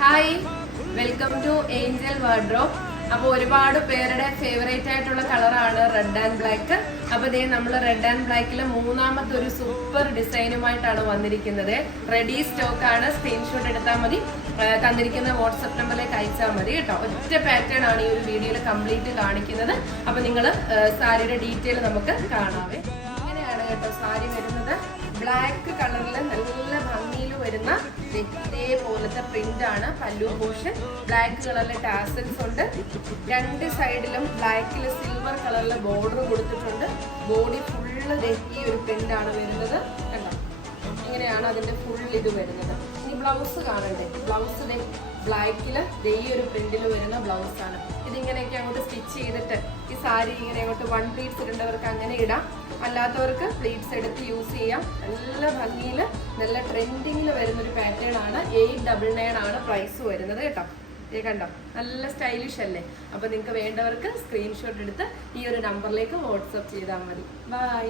Hi. Welcome to angel wardrobe അപ്പോൾ ഒരുപാട് പേരുടെ ഫേവറേറ്റ് ആയിട്ടുള്ള കളറാണ് റെഡ് ആൻഡ് ബ്ലാക്ക് അപ്പോൾ ഇതേ നമ്മൾ റെഡ് ആൻഡ് ബ്ലാക്കിൽ മൂന്നാമത്തെ ഒരു സൂപ്പർ ഡിസൈനുമായിട്ടാണ് വന്നിരിക്കുന്നത്. റെഡി സ്റ്റോക്ക് ആണ്. സ്ക്രീൻഷോട്ട് എടുത്താൽ മതി. തന്നിരിക്കുന്ന വാട്സപ്പ് നമ്പറിലേക്ക് അയച്ചാൽ മതി കേട്ടോ. ഒറ്റ പാറ്റേൺ ആണ് ഈ ഒരു വീഡിയോയിൽ കംപ്ലീറ്റ് കാണിക്കുന്നത്. അപ്പോൾ നിങ്ങൾ സാരിയുടെ ഡീറ്റെയിൽ നമുക്ക് കാണാവേ. ഇങ്ങനെയാണ് കേട്ടോ സാരി വരുന്നത്. ബ്ലാക്ക് കളറിൽ നല്ല ഭംഗിയിൽ വരുന്ന ഇതേപോലത്തെ പ്രിന്റ് ആണ്. പല്ലു പോർഷൻ ബ്ലാക്ക് കളറിലെ ടാസൽസ് ഉണ്ട്. രണ്ട് സൈഡിലും ബ്ലാക്കിൽ സിൽവർ കളറിലെ ബോർഡർ കൊടുത്തിട്ടുണ്ട്. ബോഡി ഫുള്ള് ഈ ഒരു പ്രിന്റ് ആണ് വരുന്നത്. കണ്ടോ? ഇങ്ങനെയാണ് അതിന്റെ ഫുൾ ഇത് വരുന്നത്. ഇനി ബ്ലൗസ് കാണണ്ടേ? ബ്ലൗസ് ബ്ലാക്കിൽ ഈ ഒരു പ്രിന്റിൽ വരുന്ന ബ്ലൗസ് ആണ് ഇതിങ്ങനെയൊക്കെ അങ്ങോട്ട് സ്റ്റിച്ച് ചെയ്തിട്ട് ഈ സാരി ഇങ്ങനെ അങ്ങോട്ട് വൺ പ്ലീറ്റ്സ് ഇടേണ്ടവർക്ക് അങ്ങനെ ഇടാം. അല്ലാത്തവർക്ക് പ്ലീറ്റ്സ് എടുത്ത് യൂസ് ചെയ്യാം. നല്ല ഭംഗിയിൽ നല്ല ട്രെൻഡിങ്ങിൽ വരുന്ന ഒരു പാറ്റേൺ ആണ്. എയ്റ്റ് ഡബിൾ നയൻ ആണ് പ്രൈസ് വരുന്നത് കേട്ടോ. ഇത് കണ്ടോ? നല്ല സ്റ്റൈലിഷ് അല്ലേ? അപ്പോൾ നിങ്ങൾക്ക് വേണ്ടവർക്ക് സ്ക്രീൻഷോട്ട് എടുത്ത് ഈ ഒരു നമ്പറിലേക്ക് വാട്സപ്പ് ചെയ്താൽ മതി. ബൈ